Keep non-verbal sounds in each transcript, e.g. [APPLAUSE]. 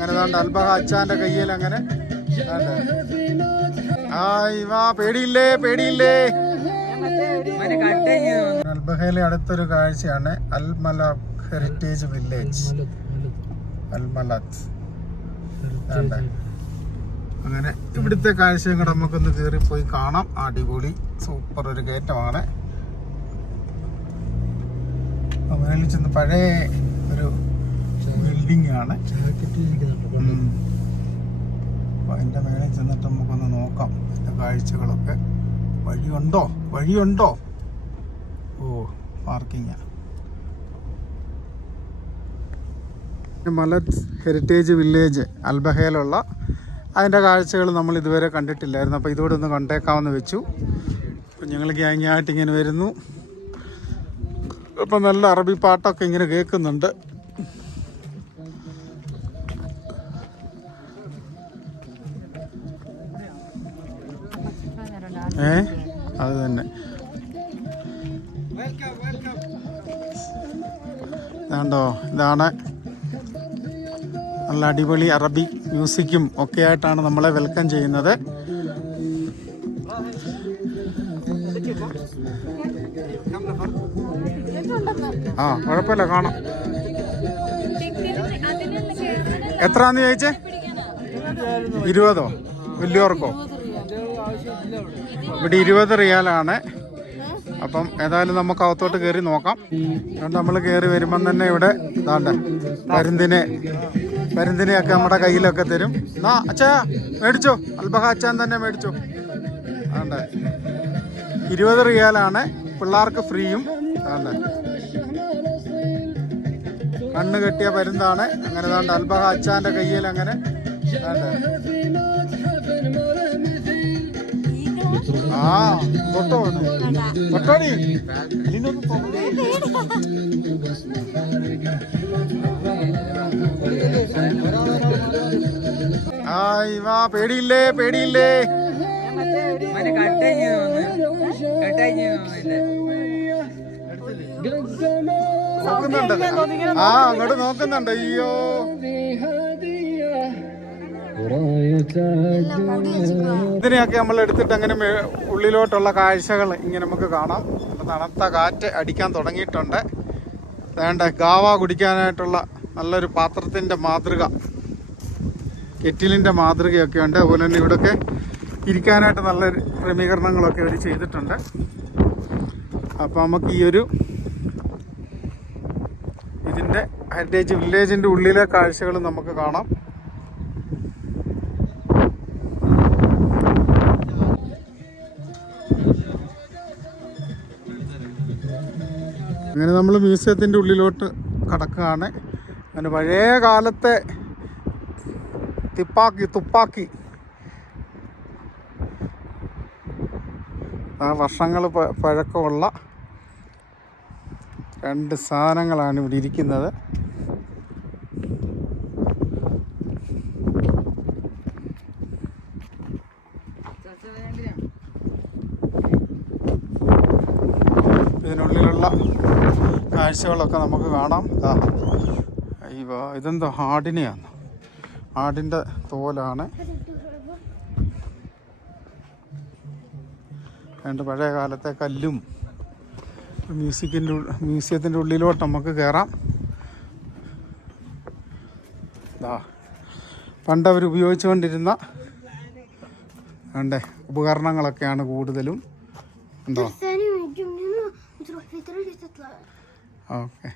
അങ്ങനെ അതുകൊണ്ട് അൽബഹ അച്ചാന്റെ കയ്യിൽ അങ്ങനെ പേടിയില്ലേ പേടിയില്ലേ? അൽബഹയിലെ അടുത്തൊരു കാഴ്ചയാണ് അൽമല ഹെറിറ്റേജ് വില്ലേജ്. അൽമലത്ത്. അങ്ങനെ ഇവിടുത്തെ കാഴ്ചയും കൂടെ നമുക്കൊന്ന് കയറി പോയി കാണാം. അടിപൊളി സൂപ്പർ ഒരു കയറ്റമാണ് മേളിൽ ചെന്ന് പഴയ ഒരു ബിൽഡിംഗ് ആണ്. അപ്പൊ അതിന്റെ മേലെ ചെന്നിട്ട് നമുക്കൊന്ന് നോക്കാം അതിന്റെ കാഴ്ചകളൊക്കെ. വഴിയുണ്ടോ? വഴിയുണ്ടോ? ഓ പാർക്കിംഗ് മലത് ഹെറിറ്റേജ് വില്ലേജ് അൽബഹയിലുള്ള അതിന്റെ കാഴ്ചകൾ നമ്മൾ ഇതുവരെ കണ്ടിട്ടില്ലായിരുന്നു. അപ്പോൾ ഇതുകൂടെ ഒന്ന് കണ്ടേക്കാമെന്ന് വെച്ചു. അപ്പം ഞങ്ങൾ ഗ്യാങ്ങായിട്ട് ഇങ്ങനെ വരുന്നു. ഇപ്പം നല്ല അറബി പാട്ടൊക്കെ ഇങ്ങനെ കേൾക്കുന്നുണ്ട്. ഏ? അത് തന്നെ. ഇതാണ്ടോ? ഇതാണ് നല്ല അടിപൊളി അറബി മ്യൂസിക്കും ഒക്കെ ആയിട്ടാണ് നമ്മളെ വെൽക്കം ചെയ്യുന്നത്. ആ കുഴപ്പമില്ല കാണാം. എത്രാന്ന് ചോദിച്ചേ ഇരുപതോ? വലിയവർക്കോ? ഇവിടെ ഇരുപത് റിയാലാണ്. അപ്പം ഏതായാലും നമുക്ക് അകത്തോട്ട് കയറി നോക്കാം. അതുകൊണ്ട് നമ്മൾ കയറി വരുമ്പം തന്നെ ഇവിടെ ഇതാണ്ട് പരുന്തിനെ പരുന്തിനെയൊക്കെ നമ്മുടെ കയ്യിലൊക്കെ തരും. എന്നാ അച്ഛാ മേടിച്ചോ. അൽബഹ അച്ഛൻ തന്നെ മേടിച്ചോ. ആണ്ട് ഇരുപത് റിയാലാണ്. പിള്ളേർക്ക് ഫ്രീയും. ആണ്ട് കണ്ണ് കെട്ടിയ പരുന്താണ് അങ്ങനെ അൽബഹ അച്ചാന്റെ കയ്യിൽ അങ്ങനെ. ആ തൊട്ടോ ഇതിനൊന്നും തൊടണ്ട. ഹായ് വാ പേടിയില്ലേ പേടിയില്ലേ? നോക്കുന്നുണ്ട്. ആ അങ്ങോട്ട് നോക്കുന്നുണ്ട്. അയ്യോ. ഇതിനെയൊക്കെ നമ്മൾ എടുത്തിട്ട് അങ്ങനെ ഉള്ളിലോട്ടുള്ള കാഴ്ചകൾ ഇങ്ങനെ നമുക്ക് കാണാം. തണുത്ത കാറ്റ് അടിക്കാൻ തുടങ്ങിയിട്ടുണ്ട്. വേണ്ട ഗാവ കുടിക്കാനായിട്ടുള്ള നല്ലൊരു പാത്രത്തിന്റെ മാതൃക കെറ്റിലിന്റെ മാതൃകയൊക്കെ ഉണ്ട്. അതുപോലെ തന്നെ ഇവിടെയൊക്കെ ഇരിക്കാനായിട്ട് നല്ല ക്രമീകരണങ്ങളൊക്കെ അവർ ചെയ്തിട്ടുണ്ട്. അപ്പോൾ നമുക്ക് ഈ ഒരു ഇതിന്റെ ഹെറിറ്റേജ് വില്ലേജിന്റെ ഉള്ളിലെ കാഴ്ചകൾ നമുക്ക് കാണാം. അങ്ങനെ നമ്മൾ മ്യൂസിയത്തിന്റെ ഉള്ളിലോട്ട് കടക്കുകയാണ് അങ്ങനെ പഴയ കാലത്തെ തിപ്പാക്കി തുപ്പാക്കി. ആ വർഷങ്ങൾ പഴക്കമുള്ള രണ്ട് സാധനങ്ങളാണ് ഇവിടെ ഇരിക്കുന്നത്. കാഴ്ചകളൊക്കെ നമുക്ക് കാണാം. അയ്യോ ഇതെന്തോ ആടിനെയാണ്. ആടിന്റെ തോലാണ്. രണ്ട് പഴയ കാലത്തെ കല്ലും മ്യൂസിക്കിന്റെ മ്യൂസിയത്തിന്റെ ഉള്ളിലോട്ട് നമുക്ക് കയറാം ദാ ഉപയോഗിച്ചുകൊണ്ടിരുന്ന വേണ്ടേ ഉപകരണങ്ങളൊക്കെയാണ് കൂടുതലും. ഉണ്ടോ? ഓക്കെ.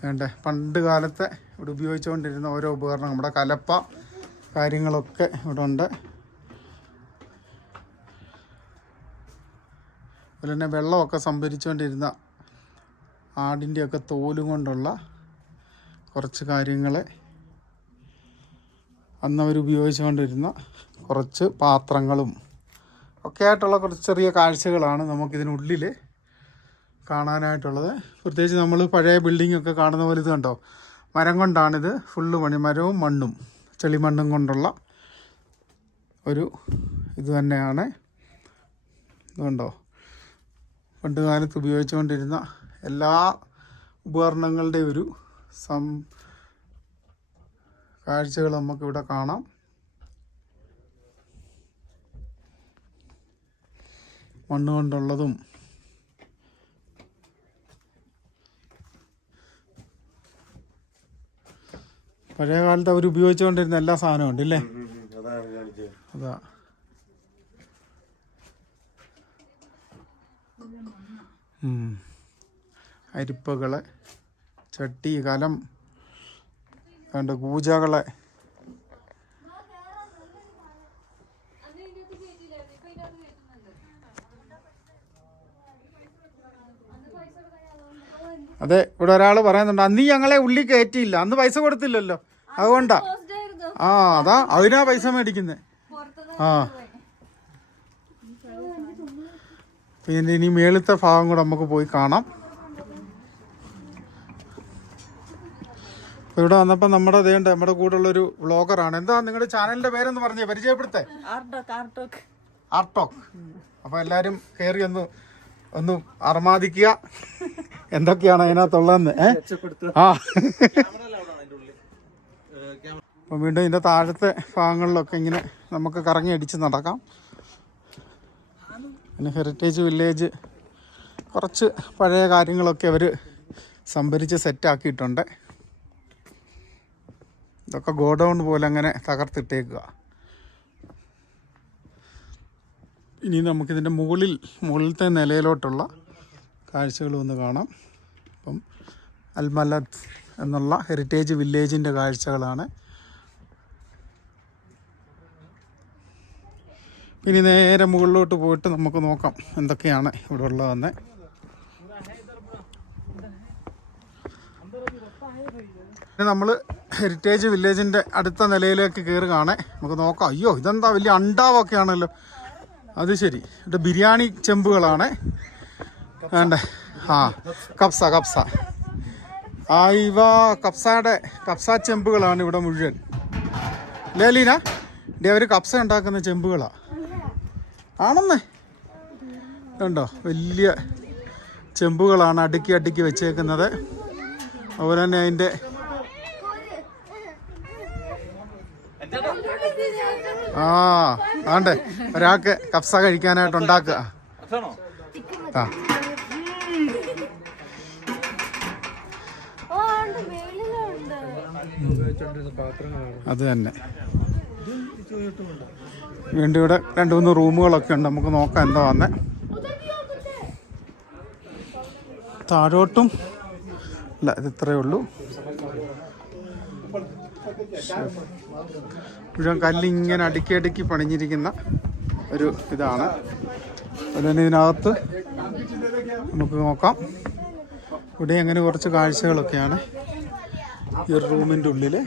വേണ്ടേ പണ്ട് കാലത്തെ ഇവിടെ ഉപയോഗിച്ചുകൊണ്ടിരുന്ന ഓരോ ഉപകരണം നമ്മുടെ കലപ്പ കാര്യങ്ങളൊക്കെ ഇവിടെ ഉണ്ട്. അതുപോലെ തന്നെ വെള്ളമൊക്കെ സംഭരിച്ചുകൊണ്ടിരുന്ന ആടിന്റെയൊക്കെ തോലും കൊണ്ടുള്ള കുറച്ച് കാര്യങ്ങൾ അന്ന് അവർ ഉപയോഗിച്ചുകൊണ്ടിരുന്ന കുറച്ച് പാത്രങ്ങളും ഒക്കെ ആയിട്ടുള്ള കുറച്ച് ചെറിയ കാഴ്ചകളാണ് നമുക്കിതിനുള്ളിൽ കാണാനായിട്ടുള്ളത്. പ്രത്യേകിച്ച് നമ്മൾ പഴയ ബിൽഡിംഗ് ഒക്കെ കാണുന്ന പോലെ ഇത് കണ്ടോ? മരം കൊണ്ടാണിത്. ഫുള്ള് പണി മരവും മണ്ണും. ചെളിമണ്ണും കൊണ്ടുള്ള ഒരു ഇത് തന്നെയാണ്. ഇതുണ്ടോ പണ്ട് കാലത്ത് ഉപയോഗിച്ചുകൊണ്ടിരുന്ന എല്ലാ ഉപകരണങ്ങളുടെ ഒരു സം കാഴ്ചകൾ നമുക്കിവിടെ കാണാം. മണ്ണ് കൊണ്ടുള്ളതും പഴയ കാലത്ത് അവർ ഉപയോഗിച്ചുകൊണ്ടിരുന്ന എല്ലാ സാധനവും ഉണ്ട് അല്ലേ അതാ. അരിപ്പകളെ അരിപ്പകൾ ചട്ടി കലം രണ്ട് കൂജകളെ അതെ ഇവിടെ ഒരാൾ പറയുന്നുണ്ട് അന്ന് ഞങ്ങളെ ഉള്ളി കയറ്റിയില്ല അന്ന് പൈസ കൊടുത്തില്ലല്ലോ. അതുകൊണ്ടാ. ആ അതാ അതിനാ പൈസ മേടിക്കുന്നേ. ആ. പിന്നെ ഇനി മേളത്തെ ഭാഗം കൂടെ നമുക്ക് പോയി കാണാം. ഇവിടെ വന്നപ്പോൾ നമ്മുടെ ദേണ്ട നമ്മുടെ കൂടെ ഉള്ളൊരു വ്ളോഗറാണ്. എന്താ നിങ്ങളുടെ ചാനലിന്റെ പേരെന്ന് പറഞ്ഞേ പരിചയപ്പെടുത്തേ? ആർട്ടോക്ക് അപ്പോൾ എല്ലാരും കയറി ഒന്ന് ഒന്ന് അർമാദിക്കുക. എന്തൊക്കെയാണ് അതിനകത്തുള്ളതെന്ന് ഏഹ് ആ. അപ്പം വീണ്ടും ഇതിന്റെ താഴത്തെ ഭാഗങ്ങളിലൊക്കെ ഇങ്ങനെ നമുക്ക് കറങ്ങി അടിച്ച് നടക്കാം. പിന്നെ ഹെറിറ്റേജ് വില്ലേജ് കുറച്ച് പഴയ കാര്യങ്ങളൊക്കെ അവർ സംഭരിച്ച് സെറ്റാക്കിയിട്ടുണ്ട് ഇതൊക്കെ ഗോഡൗൺ പോലെ അങ്ങനെ തകർത്തിട്ടേക്കുക. ഇനി നമുക്കിതിന്റെ മുകളിൽ മുകളിലത്തെ നിലയിലോട്ടുള്ള കാഴ്ചകൾ ഒന്ന് കാണാം. അപ്പം അൽമലത്ത് എന്നുള്ള ഹെറിറ്റേജ് വില്ലേജിന്റെ കാഴ്ചകളാണ്. ഇനി നേരെ മുകളിലോട്ട് പോയിട്ട് നമുക്ക് നോക്കാം എന്തൊക്കെയാണ് ഇവിടെ ഉള്ളതെന്ന്. നമ്മൾ ഹെറിറ്റേജ് വില്ലേജിന്റെ അടുത്ത നിലയിലേക്ക് കയറി കാണേ നമുക്ക് നോക്കാം. അയ്യോ ഇതെന്താ വലിയ അണ്ടാവൊക്കെ ആണല്ലോ അത് ശരി. ഇത് ബിരിയാണി ചെമ്പുകളാണ്. വേണ്ടേ? ആ കപ്സ കപ്സ ആ ഇവ കപ്സയുടെ കപ്സ ചെമ്പുകളാണ് ഇവിടെ മുഴുവൻ. ലേലീന അവർ കപ്സ ഉണ്ടാക്കുന്ന ചെമ്പുകളാ. ആണെന്നേ. കണ്ടോ വലിയ ചെമ്പുകളാണ് അടുക്കി അടുക്കി വെച്ചേക്കുന്നത്. അതുപോലെ തന്നെ അതിന്റെ ആ ആണ്ടേ ഒരാൾക്ക് കപ്സ കഴിക്കാനായിട്ട് ഉണ്ടാക്കുക. ആ. അത് തന്നെ. വീണ്ടും ഇവിടെ രണ്ട് മൂന്ന് റൂമുകളൊക്കെ ഉണ്ട്. നമുക്ക് നോക്കാം എന്താ വന്നേ. താഴോട്ടും. അല്ല ഇത് ഇത്രയേ ഉള്ളൂ. മുഴുവൻ കല്ലിങ്ങനെ അടുക്കി അടുക്കി പണിഞ്ഞിരിക്കുന്ന ഒരു ഇതാണ്. അതുതന്നെ ഇതിനകത്ത്. നമുക്ക് നോക്കാം. ഇവിടെ അങ്ങനെ കുറച്ച് കാഴ്ചകളൊക്കെയാണ് ഈ റൂമിന്റെ ഉള്ളിൽ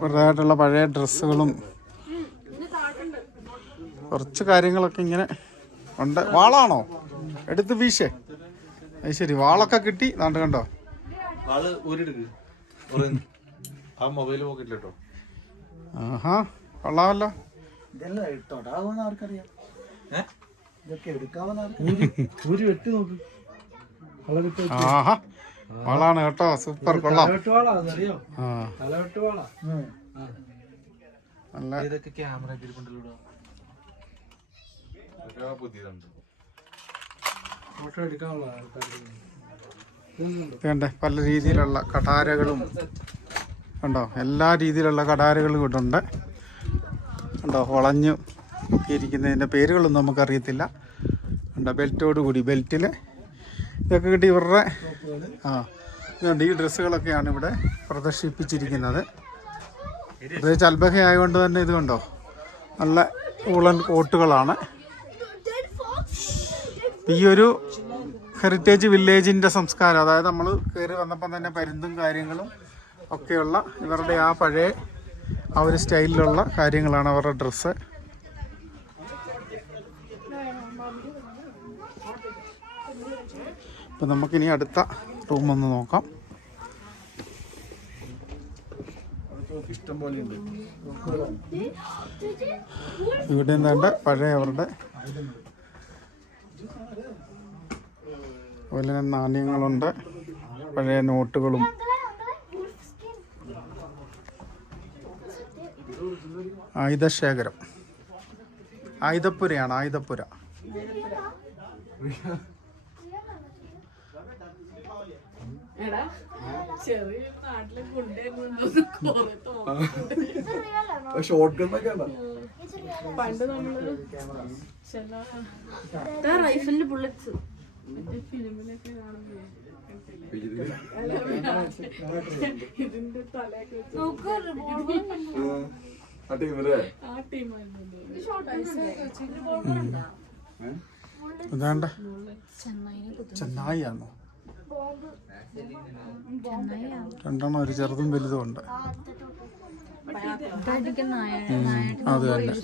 വെറുതായിട്ടുള്ള പഴയ ഡ്രസ്സുകളും കുറച്ച് കാര്യങ്ങളൊക്കെ ഇങ്ങനെ ഉണ്ട്. വാളാണോ? എടുത്ത് വീശേ. അത് ശരി വാളൊക്കെ കിട്ടി. നാണ്ട് കണ്ടോ? ആഹാ കൊള്ളാമല്ലോ. ഇതെല്ലാം തൊടാവുന്ന ആർക്കറിയാം. ഏ? ഇതൊക്കെ എടുക്കാവുന്ന ഊരി വെട്ടി നോക്ക്. ആഹാ. വാളാണ് കേട്ടോ സൂപ്പർ കൊള്ളാം. നല്ല ഇതൊക്കെ ക്യാമറ ഫോട്ടോ എടുക്കാനുള്ള പല രീതിയിലുള്ള കടാരകളും കണ്ടോ എല്ലാ രീതിയിലുള്ള കടാരകളും ഇവിടെ ഉണ്ട്. കണ്ടോ വളഞ്ഞു ഇരിക്കുന്നതിന്റെ പേരുകളൊന്നും നമുക്കറിയത്തില്ല. കണ്ടോ ബെൽറ്റോട് കൂടി ബെൽറ്റിൽ ഇതൊക്കെ കിട്ടി ഇവരുടെ ആ. ഈ ഡ്രസ്സുകളൊക്കെയാണ് ഇവിടെ പ്രദർശിപ്പിച്ചിരിക്കുന്നത്. പ്രത്യേകിച്ച് അൽബഹ ആയതുകൊണ്ട് തന്നെ ഇത് കണ്ടോ? നല്ല ഊളൻ കോട്ടുകളാണ്. ഈ ഒരു ഹെറിറ്റേജ് വില്ലേജിന്റെ സംസ്കാരം അതായത് നമ്മൾ കയറി വന്നപ്പം തന്നെ പരുന്തും കാര്യങ്ങളും ഒക്കെയുള്ള ഇവരുടെ ആ പഴയ ആ ഒരു സ്റ്റൈലിലുള്ള കാര്യങ്ങളാണ് അവരുടെ ഡ്രസ്സ് അപ്പം നമുക്കിനി അടുത്ത റൂം ഒന്ന് നോക്കാം. ഇഷ്ടം പോലെ ഉണ്ട് ഇവിടെ എന്താണ്ട്? പഴയ അവരുടെ അതുപോലെ തന്നെ നാണ്യങ്ങളുണ്ട്. പഴയ നോട്ടുകളും. ആയുധശേഖരം. ആയുധപ്പുരയാണ് ആയുധപ്പുര. പണ്ട് നമ്മൾ റൈഫിളിന്റെ ബുള്ളറ്റ്സ് ഫിലിമിലൊക്കെ കാണുമ്പോ ഇതിന്റെ തലയൊക്കെ വെച്ച്. ആ ചെന്നായി ആണോ രണ്ടെണ്ണം ഒരു ചെറുതും വലുതും ഉണ്ട്. അത് തന്നെ.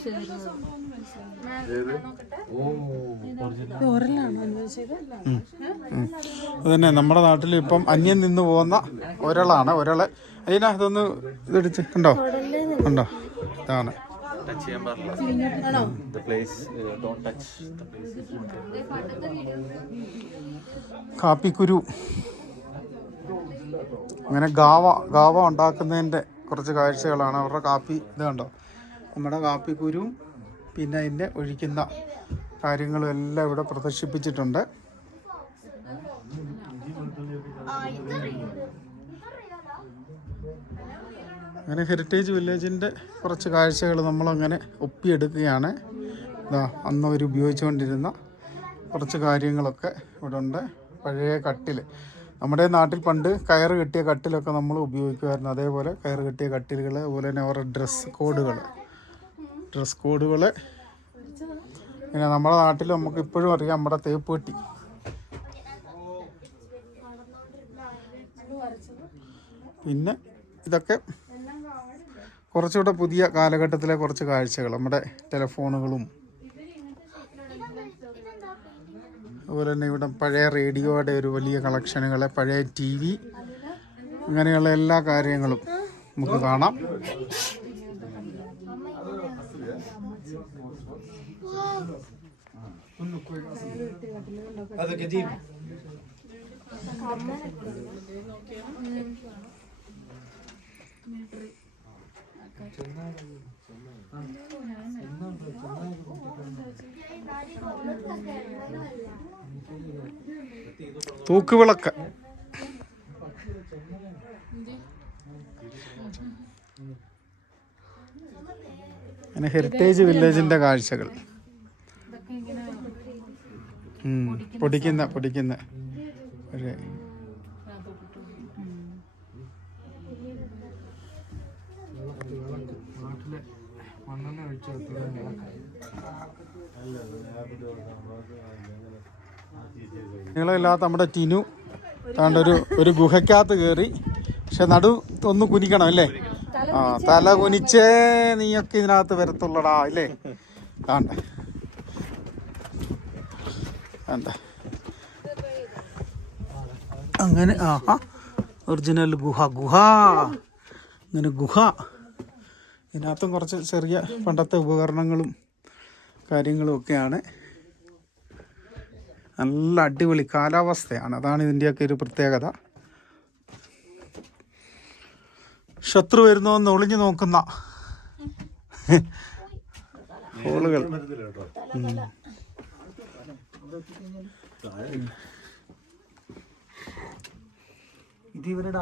അത് തന്നെ. നമ്മുടെ നാട്ടിൽ ഇപ്പം അന്യം നിന്ന് പോകുന്ന ഒരാളാണ് ഒരാളെ. അതിനാ ഇതൊന്ന് ഇതെടുത്ത് ഉണ്ടോ കണ്ടോ? ഇതാണ്. ടച്ച് ചെയ്യാൻ പാടില്ല. The place don't touch the place കാപ്പിക്കുരു. അങ്ങനെ ഗാവ ഗാവ ഉണ്ടാക്കുന്നതിന്റെ കുറച്ച് കാഴ്ചകളാണ്. അവരുടെ കാപ്പി ഇത് കണ്ടോ? നമ്മുടെ കാപ്പിക്കുരുവും പിന്നെ അതിന്റെ ഒഴിക്കുന്ന കാര്യങ്ങളും എല്ലാം ഇവിടെ പ്രദർശിപ്പിച്ചിട്ടുണ്ട്. അങ്ങനെ ഹെറിറ്റേജ് വില്ലേജിന്റെ കുറച്ച് കാഴ്ചകൾ നമ്മളങ്ങനെ ഒപ്പിയെടുക്കുകയാണ്. ഇതാ അന്ന് അവർ ഉപയോഗിച്ചുകൊണ്ടിരുന്ന കുറച്ച് കാര്യങ്ങളൊക്കെ ഇവിടെ ഉണ്ട് പഴയ കട്ടിൽ നമ്മുടെ നാട്ടിൽ പണ്ട് കയറ് കെട്ടിയ കട്ടിലൊക്കെ നമ്മൾ ഉപയോഗിക്കുമായിരുന്നു. അതേപോലെ കയറ് കെട്ടിയ കട്ടിലുകൾ അതുപോലെ തന്നെ അവരുടെ ഡ്രസ് കോഡുകൾ ഡ്രസ് കോഡുകൾ പിന്നെ നമ്മുടെ നാട്ടിൽ നമുക്ക് ഇപ്പോഴും അറിയാം നമ്മുടെ തേപ്പ് കെട്ടി പിന്നെ ഇതൊക്കെ കുറച്ചുകൂടെ പുതിയ കാലഘട്ടത്തിലെ കുറച്ച് കാഴ്ചകൾ. നമ്മുടെ ടെലഫോണുകളും അതുപോലെ തന്നെ ഇവിടെ പഴയ റേഡിയോയുടെ ഒരു വലിയ കളക്ഷനുകൾ പഴയ ടി വി അങ്ങനെയുള്ള എല്ലാ കാര്യങ്ങളും നമുക്ക് കാണാം. അതൊക്കെ ചെയ്യും തൂക്കുവിളക്ക്. അങ്ങനെ ഹെറിറ്റേജ് വില്ലേജിന്റെ കാഴ്ചകൾ. പൊടിക്കുന്ന പൊടിക്കുന്ന ഒരു നാട്ടിലെ നീളമില്ലാത്ത നമ്മുടെ ടിനു താണ്ട് ഒരു ഒരു ഗുഹയ്ക്കകത്ത് കയറി പക്ഷെ നടു ഒന്ന് കുനിക്കണം അല്ലേ? ആ തല കുനിച്ചേ നീയൊക്കെ ഇതിനകത്ത് വരത്തുള്ളടാ അല്ലേ? താണ്ട. താണ്ട. അങ്ങനെ ആഹാ. ഒറിജിനൽ ഗുഹ ഗുഹ. അങ്ങനെ ഗുഹ. ഇതിനകത്തും കുറച്ച് ചെറിയ പണ്ടത്തെ ഉപകരണങ്ങളും കാര്യങ്ങളും ഒക്കെയാണ്. നല്ല അടിപൊളി കാലാവസ്ഥയാണ്. അതാണ് ഇതിന്റെയൊക്കെ ഒരു പ്രത്യേകത. ശത്രു വരുന്നോന്ന് ഒളിഞ്ഞു നോക്കുന്ന ഹോളുകൾ. ആയിരിക്കും ഇത് ഇവരുടെ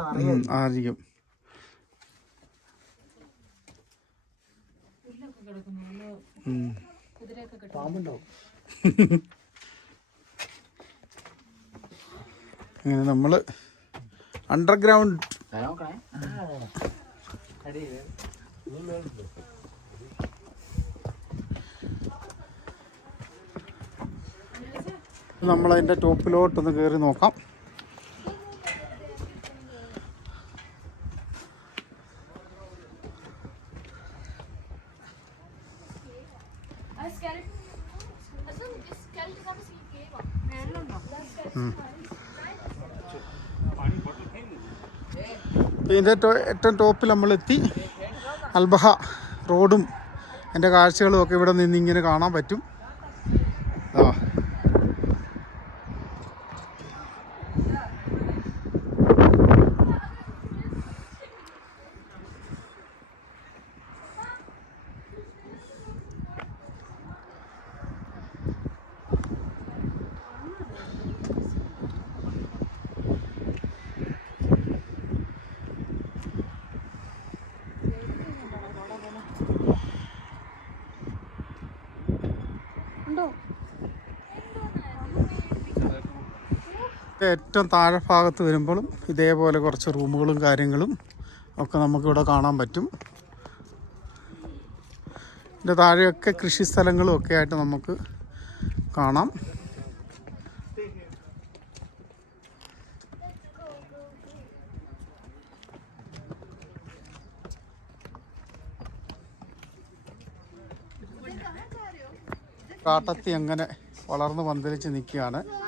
നമ്മൾ അണ്ടർഗ്രൗണ്ട് നമ്മളതിന്റെ ടോപ്പിലോട്ടൊന്ന് കയറി നോക്കാം. ഇതിന്റെ ടോ- ഏറ്റവും ടോപ്പിൽ നമ്മളെത്തി. അൽബഹ റോഡും എന്റെ കാഴ്ചകളും ഒക്കെ ഇവിടെ നിന്ന് ഇങ്ങനെ കാണാൻ പറ്റും. ഏറ്റവും താഴെ ഭാഗത്ത് വരുമ്പോഴും ഇതേപോലെ കുറച്ച് റൂമുകളും കാര്യങ്ങളും ഒക്കെ നമുക്കിവിടെ കാണാൻ പറ്റും. ഇതിന്റെ താഴെയൊക്കെ കൃഷി സ്ഥലങ്ങളും ഒക്കെ ആയിട്ട് നമുക്ക് കാണാം. കാട്ടത്തി അങ്ങനെ വളർന്ന് പന്തലിച്ച് നിൽക്കുകയാണ്.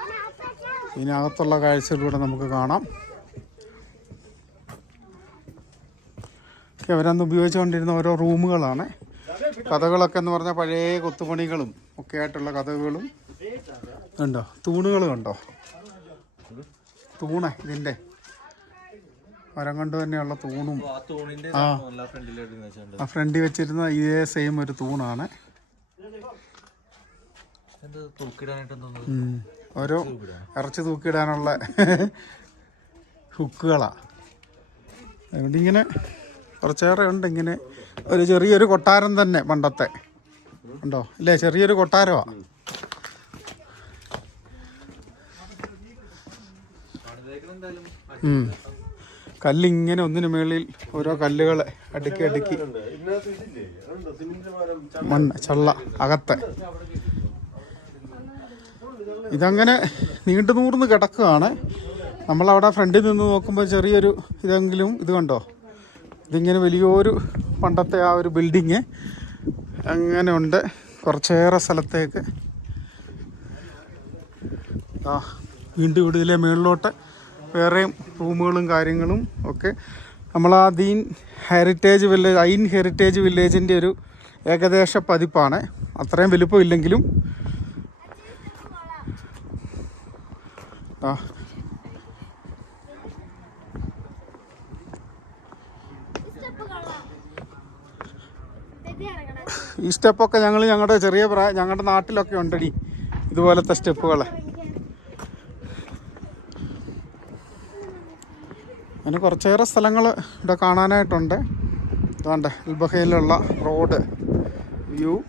ഇതിനകത്തുള്ള കാഴ്ചകളിലൂടെ നമുക്ക് കാണാം. അവരന്ന് ഉപയോഗിച്ചുകൊണ്ടിരുന്ന ഓരോ റൂമുകളാണ്. കഥകളൊക്കെ എന്ന് പറഞ്ഞാൽ പഴയ കൊത്തുപണികളും ഒക്കെ ആയിട്ടുള്ള കഥകളും ഉണ്ടോ? തൂണുകൾ കണ്ടോ? തൂണ് ഇതിന്റെ. മരം കൊണ്ട് തന്നെയുള്ള തൂണും. ആ ആ. ഫ്രണ്ടിൽ വെച്ചിരുന്ന ഇതേ സെയിം ഒരു തൂണാണ്. തൂക്കിടാനായിട്ട്. ഓരോ ഇറച്ചി തൂക്കിയിടാനുള്ള ഹുക്കുകളാണ് അതുകൊണ്ട് ഇങ്ങനെ കുറച്ചേറെ ഉണ്ട് ഇങ്ങനെ. ഒരു ചെറിയൊരു കൊട്ടാരം തന്നെ പണ്ടത്തെ. ഉണ്ടോ? ഇല്ലേ? ചെറിയൊരു കൊട്ടാരമാണ് കല്ലിങ്ങനെ ഒന്നിനു മേളിൽ ഓരോ കല്ലുകളെ അടുക്കി അടുക്കി മണ്ണ് ചള്ള അകത്തെ. ഇതങ്ങനെ നീണ്ടു നൂർന്ന് കിടക്കുകയാണ്. നമ്മളവിടെ ഫ്രണ്ടിൽ നിന്ന് നോക്കുമ്പോൾ ചെറിയൊരു ഇതെങ്കിലും ഇത് കണ്ടോ? ഇതിങ്ങനെ വലിയൊരു പണ്ടത്തെ ആ ഒരു ബിൽഡിങ് അങ്ങനെ ഉണ്ട്. കുറച്ചേറെ സ്ഥലത്തേക്ക്. ആ വീണ്ടും ഇവിടെ ഇതിലെ മുകളിലോട്ട് വേറെയും റൂമുകളും കാര്യങ്ങളും ഒക്കെ. നമ്മൾ ആ ദീൻ ഹെറിറ്റേജ് വില്ലേജ് ഐൻ ഹെറിറ്റേജ് വില്ലേജിന്റെ ഒരു ഏകദേശ പതിപ്പാണ്. അത്രയും വലുപ്പമില്ലെങ്കിലും ആ. ഈ സ്റ്റെപ്പൊക്കെ ഞങ്ങൾ ഞങ്ങളുടെ ചെറിയ പ്രായ ഞങ്ങളുടെ നാട്ടിലൊക്കെ ഉണ്ടടി. ഇതുപോലത്തെ സ്റ്റെപ്പുകൾ അങ്ങനെ കുറച്ചേറെ സ്ഥലങ്ങൾ ഇവിടെ കാണാനായിട്ടുണ്ട്. അതുകൊണ്ട് അൽബഹയിലുള്ള റോഡ് വ്യൂ.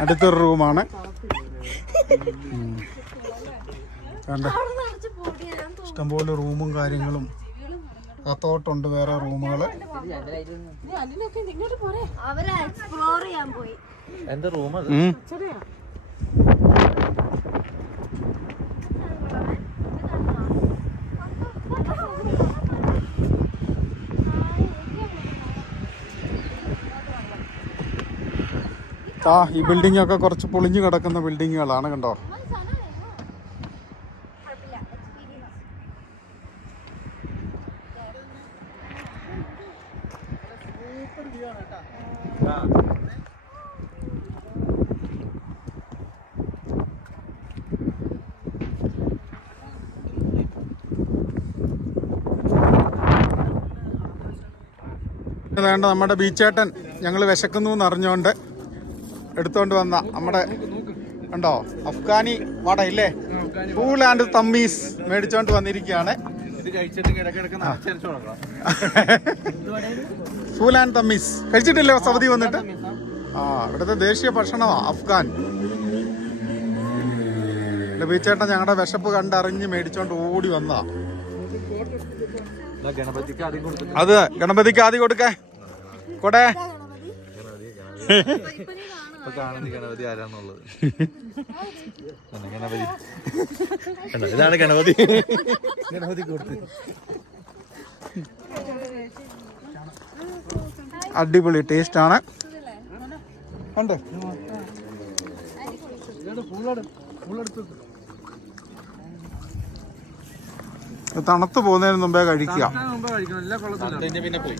അടുത്തൊരു റൂമാണ്. കണ്ടേ? ഇഷ്ടംപോലെ റൂമും കാര്യങ്ങളും. അത്തോട്ടുണ്ട് വേറെ റൂമുകൾ എന്റെ എക്സ്പ്ലോർ ചെയ്യാൻ പോയി. എന്താ റൂം ആ ഈ ബിൽഡിംഗ് ഒക്കെ കുറച്ച് പൊളിഞ്ഞു കിടക്കുന്ന ബിൽഡിങ്ങുകളാണ് കണ്ടോ? വേണ്ട നമ്മുടെ ബീച്ചേട്ടൻ ഞങ്ങൾ വിശക്കുന്നു എന്ന് അറിഞ്ഞുകൊണ്ട് എടുത്തോണ്ട് വന്ന നമ്മുടെ ഉണ്ടോ? അഫ്ഗാനി വട ഇല്ലേ പൂൾ ആൻഡ് തമ്മീസ് മേടിച്ചോണ്ട് വന്നിരിക്കുകയാണ് ഇത് കഴിച്ചിട്ട് കിടക്കിടക്ക് നനച്ചരച്ചു കൊടുക്കണം. [LAUGHS] ഫൂൽ ആൻഡ് തമ്മീസ്. കഴിച്ചിട്ടില്ലേ സൗദി വന്നിട്ട്? ആ ഇവിടുത്തെ ദേശീയ ഭക്ഷണമാ അഫ്ഗാൻ. എന്റെ ബീച്ചേട്ടൻ ഞങ്ങളുടെ വിശപ്പ് കണ്ടറിഞ്ഞ് മേടിച്ചോണ്ട് ഓടി വന്നതാ. അത് ഗണപതിക്ക് ആദ്യം കൊടുക്കേ. കൊടേ. [LAUGHS] ഇപ്പൊ കാണുന്ന ഗണപതി ആരാന്നുള്ളത്? ഇതാണ് ഗണപതി. ഗണപതി കൊടുത്ത്. അടിപൊളി ടേസ്റ്റ് ആണ് തണുത്ത് പോകുന്നതിന് മുമ്പേ കഴിക്കുക മുമ്പ് കഴിക്കണം. എല്ലാ കൊള്ളത്തില്ല പിന്നെ പോയി.